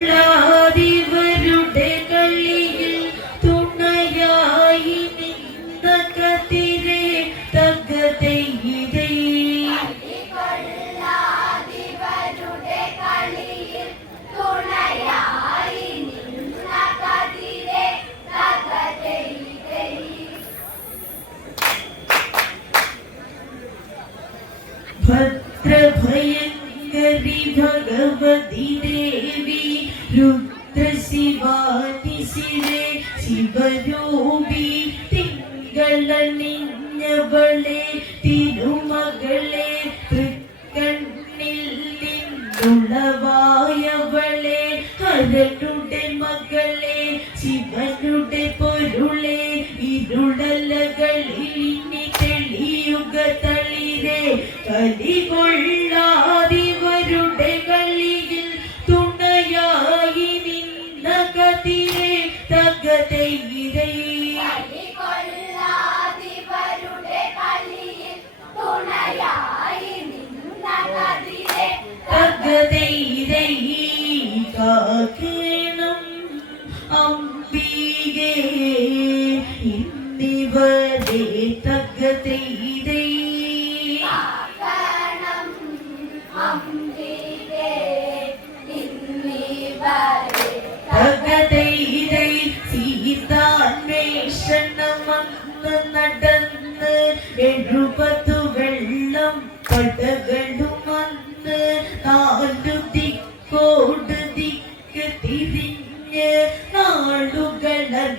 Yeah. ഭദ്രഭയങ്കരി Bhagavathi ദേവി രുദ്രശിവാനിശിരെ ശിവരൂപി തിങ്കളണിഞ്ഞവളെ തിരുമകളെ തൃക്കണ്ണിൽ നിന്നുളവായവളെ ഹരനുടെ മകളെ ശിവനുടെ പൊരുളെ ഇരുളലകളിൽ ഇനി തെളിയുക തളിരെ കലികൊള്ളാതിവരുടെ സീതാന്വേഷണമെന്ന് നടന്ന് എഴുപതു വെള്ളം പടകളുമന്ന് നാലു ദിക്കോട് ദിക്ക് തിരിഞ്ഞ് നാളുകളനവധിയ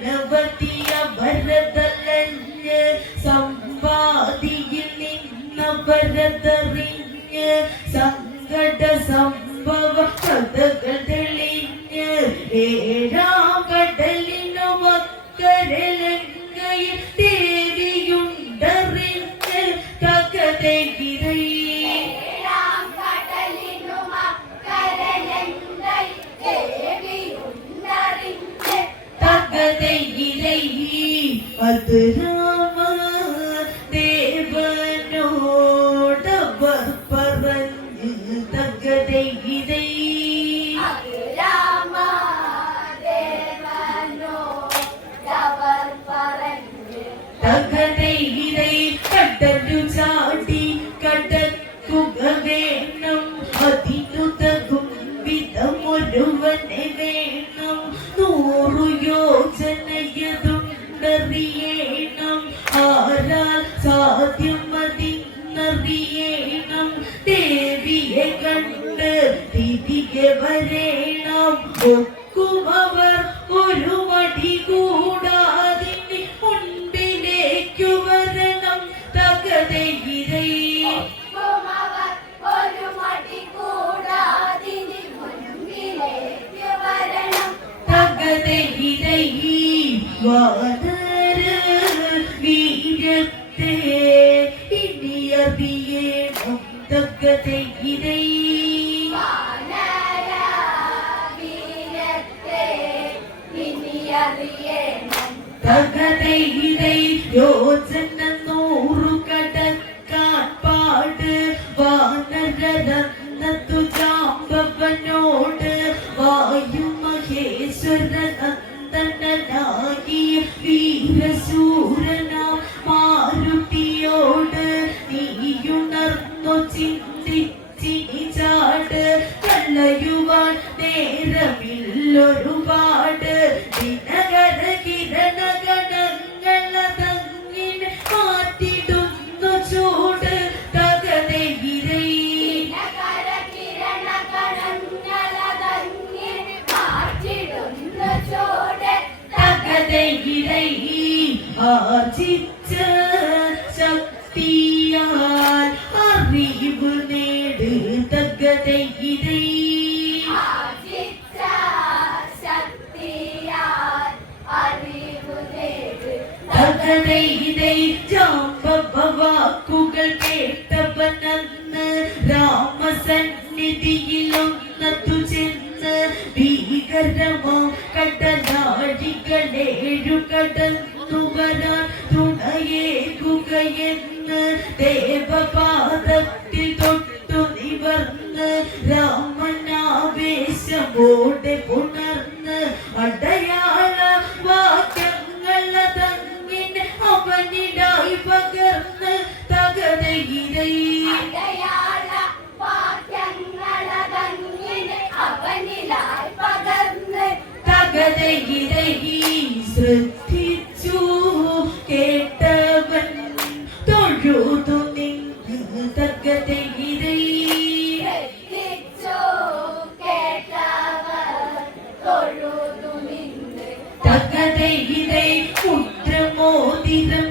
ഭരതലഞ്ഞ് സമ്പാദിയിൽ നിന്ന ഭരതറിഞ്ഞ് സങ്കട സംഭവ കഥകൾ തെളിഞ്ഞ് ഏഴാം தேவதை இறைவி அது ராம தேவனோடவர் பரஞ்சு தகதை இதை தகதை இதை கட்டது சாட்டி கட்ட സാധ്യം അതിന്നറിയണം ദേവിയെ കണ്ട് തിരികെ വരേണം. ഒക്കുമവർ ഒരു മടി കൂടാതിന് മുൻപിലേക്കു വരണം. തകതയിരേ തകതയിരൈ വാനര വീരത്തെ തകതയിരൈ വാനര വീരത്തെ ഇനിയറിയണം തകതയിരൈ യോജന നൂറു കടക്കാൻ പാട് വാനരനത്തു ജാമ്പവനോട് വായു മഹേശ്വര നേരമില്ലൊരുപാട് ദിനകര കിരണകടങ്ങള കിരണഗണങ്ങളതങ്ങിന് മാറ്റിടുന്നു ചൂട് തകതയിരൈ തകതയിരൈ ആർജിച്ച ശക്തിയാൽ അറിവ് നേട് തകതയിരൈ വളർന്ന് രാമസന്നിധിയിലൊന്നത്തു ചെന്ന് ഭീകരമോ കടലാഴികളേഴു കടന്നു വരാൻ തുണയേകുകയെന്ന് ദേവപാദത്തിൽ തൊട്ടു നിവർന്ന് രാമനാവേശമോടെ പുണർന്ന് അടയാള വാക്യങ്ങൾ തങ്ങിന് അവനിടായി പകർന്ന് പറയുകയിലേ തകതയിരകി ശ്രദ്ധിച്ചു കേട്ടവൻ. തൊഴുതു നിന്ന് തകതയിരൈ തകതയിരൈ പുത്രമോതിരം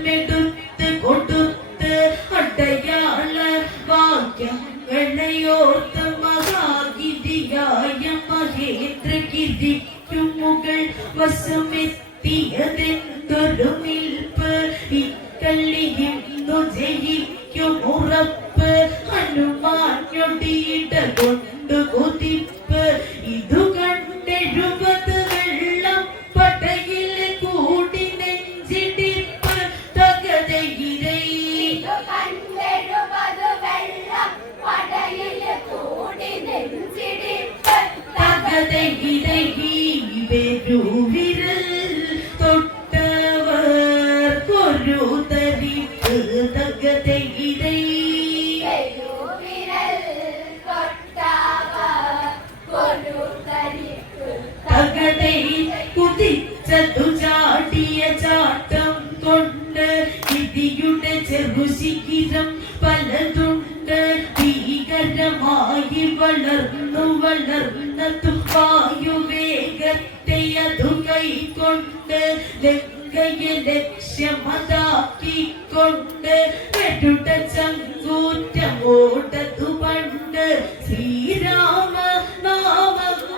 മഹേന്ദ്രഗിരിക്കുമുകൾ വശമെത്തിയതെന്തൊരു നിൽപ്പ് ഇക്കള്ളിയുന്നു ജയിക്കും ഉറപ്പ്. ഹനുമാനൊടിയിട കൊണ്ടു കുതിപ്പ് ഇതു കണ്ടെഴുപത് വെള്ളം പടയിൽ കൂടി നെഞ്ചിടിപ്പ്. തകതയിരൈ ഇതു ഭീകരമായി വളർന്നു തുപ്പായു വേഗത്തെ അതു കൈകൊണ്ട് ലങ്കയെ ലക്ഷ്യമതാക്കിക്കൊണ്ട് വെട്ടുട്ട ചങ്കൂറ്റമോട്ടതു പണ്ട് ശ്രീരാമ നാമങ്ങളുരച്ചതുയർന്നു